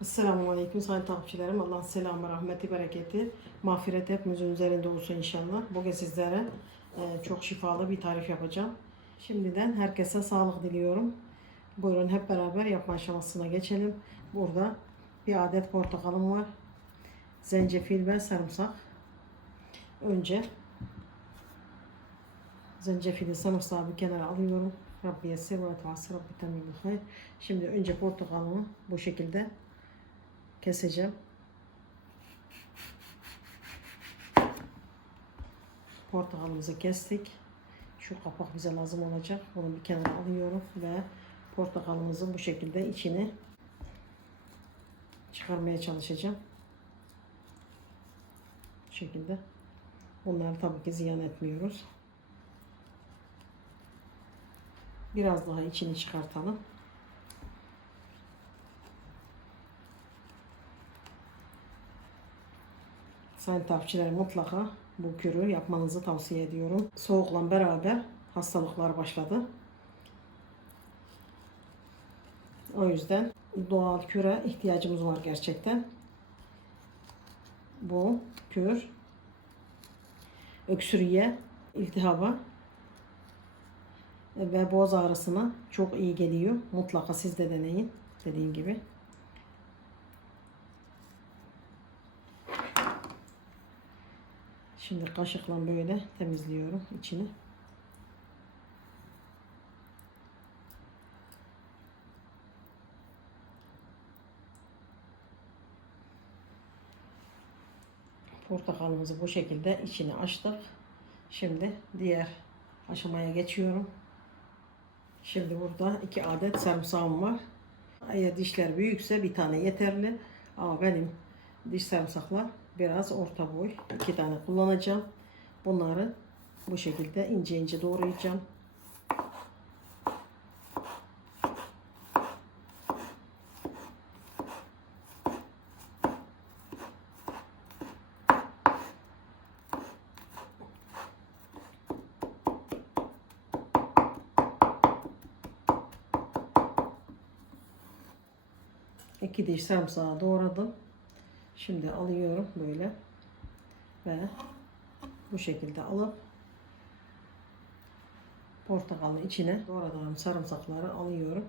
Esselamu Aleyküm sayın takipçilerim. Allah'ın selamı, rahmeti, bereketi, mağfireti hepimizin üzerinde olsun inşallah. Bugün sizlere e, çok şifalı bir tarif yapacağım. Şimdiden herkese sağlık diliyorum. Buyurun hep beraber yapma aşamasına geçelim. Burada bir adet portakalım var. Zencefil ve sarımsak. Önce zencefili sarımsağı bir kenara alıyorum. Rabbi yessir ve tasir Rabbi hayır. Şimdi önce portakalımı bu şekilde keseceğim. Portakalımızı kestik. Şu kapak bize lazım olacak. Bunu bir kenara alıyorum ve portakalımızın bu şekilde içini çıkarmaya çalışacağım. Bu şekilde. Bunları tabii ki ziyan etmiyoruz. Biraz daha içini çıkartalım. Sayın takipçiler mutlaka bu kürü yapmanızı tavsiye ediyorum. Soğukla beraber hastalıklar başladı. O yüzden doğal küre ihtiyacımız var gerçekten. Bu kür öksürüğe, iltihaba ve boğaz ağrısına çok iyi geliyor. Mutlaka siz de deneyin dediğim gibi. Şimdi kaşıkla böyle temizliyorum içini. Portakalımızı bu şekilde içini açtık. Şimdi diğer aşamaya geçiyorum. Şimdi burada iki adet sarımsağım var. Eğer dişler büyükse bir tane yeterli. Ama benim diş sarımsaklar biraz orta boy. iki tane kullanacağım. Bunları bu şekilde ince ince doğrayacağım. İki diş sarımsağı doğradım. Şimdi alıyorum böyle ve bu şekilde alıp portakalın içine doğradığım sarımsakları alıyorum.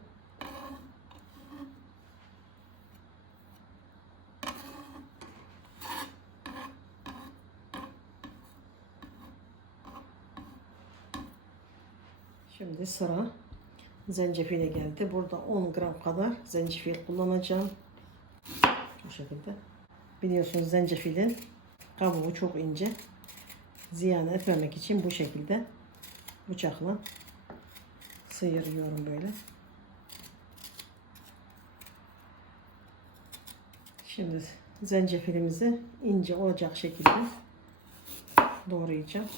Şimdi sıra zencefile geldi. Burada 10 gram kadar zencefil kullanacağım. Bu şekilde. Biliyorsunuz zencefilin kabuğu çok ince. Ziyan etmemek için bu şekilde bıçakla sıyırıyorum böyle. Şimdi zencefilimizi ince olacak şekilde doğrayacağım.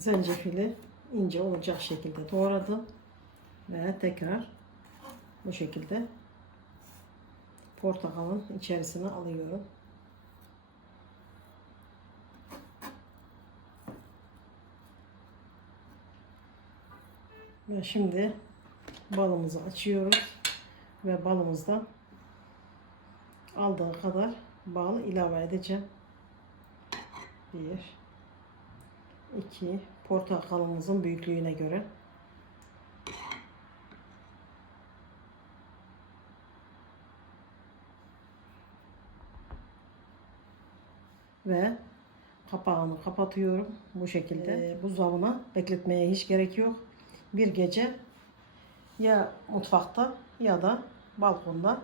Zencefili ince olacak şekilde doğradım ve tekrar bu şekilde portakalın içerisine alıyorum. Ve şimdi balımızı açıyoruz ve balımızdan aldığı kadar bal ilave edeceğim. Bir 2 portakalımızın büyüklüğüne göre. Ve kapağını kapatıyorum bu şekilde. Ee, buzdolabına bekletmeye hiç gerek yok. Bir gece ya mutfakta ya da balkonda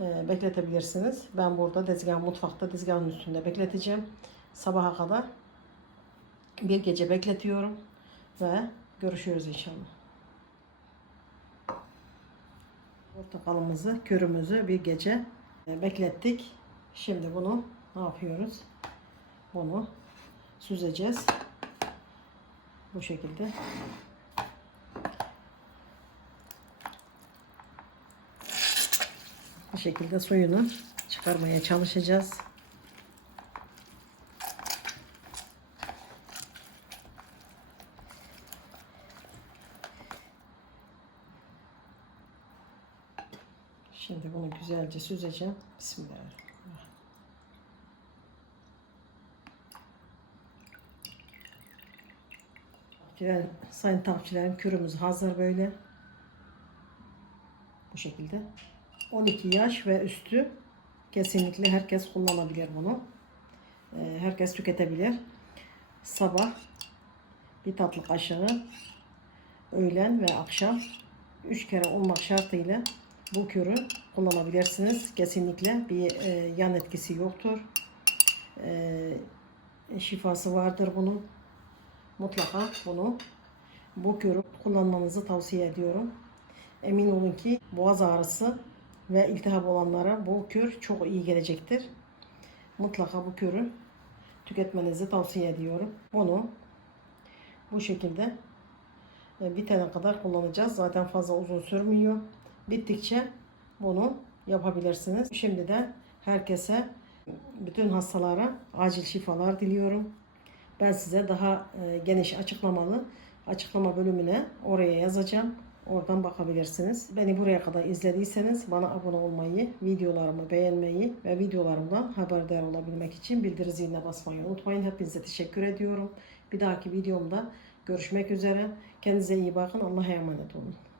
e, bekletebilirsiniz. Ben burada tezgah mutfakta tezgahın üstünde bekleteceğim. Sabaha kadar bir gece bekletiyorum ve görüşüyoruz inşallah. Portakalımızı, körümüzü bir gece e, beklettik. Şimdi bunu ne yapıyoruz? Bunu süzeceğiz. Bu şekilde. Bu şekilde suyunu çıkarmaya çalışacağız. Güzelce süzeceğim. Bismillahirrahmanirrahim. Takipçiler, sayın takipçilerim kürümüz hazır böyle. Bu şekilde. 12 yaş ve üstü kesinlikle herkes kullanabilir bunu. Ee, Herkes tüketebilir. Sabah bir tatlı kaşığı, öğlen ve akşam 3 kere olmak şartıyla bu kürü kullanabilirsiniz. Kesinlikle bir e, yan etkisi yoktur. E, şifası vardır bunun. Mutlaka bunu bu kürü kullanmanızı tavsiye ediyorum. Emin olun ki boğaz ağrısı ve iltihap olanlara bu kür çok iyi gelecektir. Mutlaka bu kürü tüketmenizi tavsiye ediyorum. Bunu bu şekilde e, bitene kadar kullanacağız. Zaten fazla uzun sürmüyor. Bittikçe bunu yapabilirsiniz. Şimdiden herkese bütün hastalara acil şifalar diliyorum. Ben size daha e, geniş açıklamalı açıklama bölümüne oraya yazacağım. Oradan bakabilirsiniz. Beni buraya kadar izlediyseniz bana abone olmayı, videolarımı beğenmeyi ve videolarımdan haberdar olabilmek için bildiri ziline basmayı unutmayın. Hepinize teşekkür ediyorum. Bir dahaki videomda görüşmek üzere. Kendinize iyi bakın. Allah'a emanet olun.